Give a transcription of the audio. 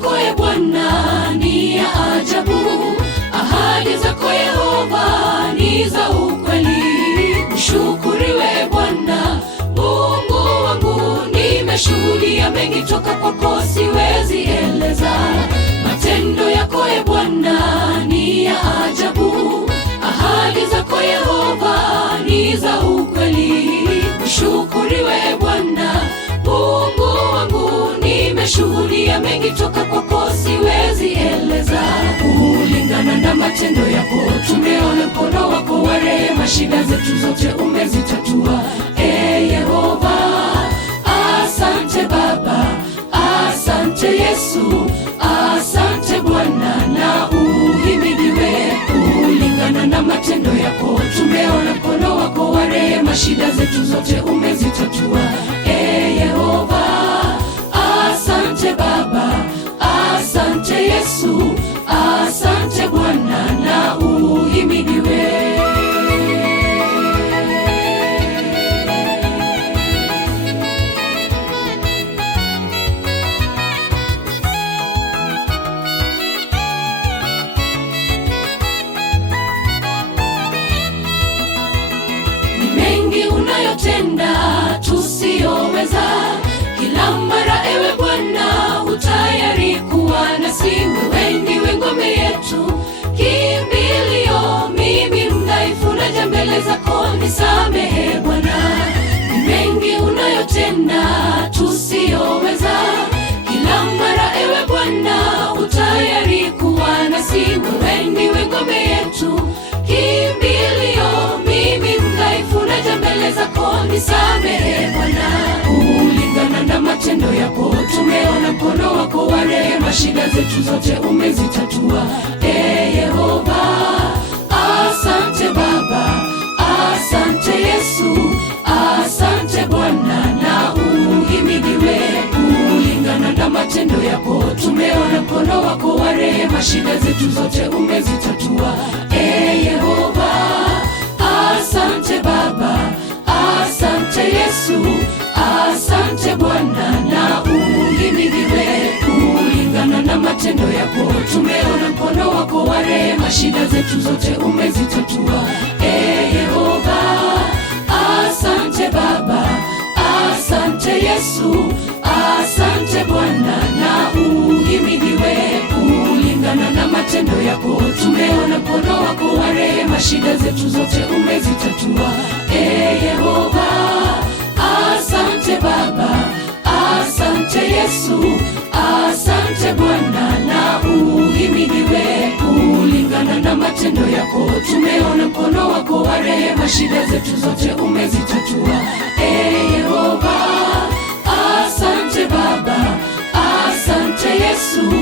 yako e Bwana ni ya ajabu, ahadi zako Yehova ni za ukweli. Ushukuriwe Bwana Mungu wangu, nimeshuhudia mengi toka kwako, siwezi eleza. Matendo yako e Bwana ni ya ajabu, ahadi zako Yehova ni za ukweli. Ushukuriwe Bwana Mungu wangu, nimeshuhudia mengi toka kwako, siwezi eleza. Kulingana na matendo yako tumeona mkono wako wa rehema, shida zetu zote umezitatua Yehova. Asante Baba, asante Yesu, asante Bwana na uhimidiwe. Kulingana na matendo yako tumeona mkono wako wa rehema, shida zetu zote umezitatua Yehova. Asante Baba, asante Yesu, asante Bwana na uhimidiwe. Mengi unayotenda tusiyoweza, kila mara ewe Bwana utayari kuwa nasi. Wewe ndiwe ngome yetu, kimbilio, mimi mdhaifu naja mbele zako, nisamehe Bwana. Mengi unayotenda tusiyoweza, kila mara ewe Bwana utayari kuwa nasi. Wewe ndiwe ngome yetu, kimbilio, mimi mdhaifu naja mbele zako, nisamehe Bwana. Kulingana na matendo yako tumeona mkono wako wa rehema, shida zetu zote umezitatua Yehova. Asante Baba, asante Yesu, asante Bwana na uhimidiwe. Kulingana na matendo yako tumeona mkono wako wa rehema, shida zetu zote umezitatua Yehova. Asante Baba, asante Yesu, asante Bwana na uhimidiwe. Kulingana na matendo yako tumeona mkono wako wa rehema, shida zetu zote umezitatua Yehova. Asante Baba, asante Yesu, asante Bwana na uhimidiwe. Kulingana na matendo yako tumeona mkono wako wa rehema, shida zetu zote umezitatua Yehova. Asante Baba, asante Yesu, asante Bwana na uhimidiwe. Kulingana na matendo yako tumeona mkono wako wa rehema, shida zetu zote umezitatua Yehova. Asante Baba, asante Yesu,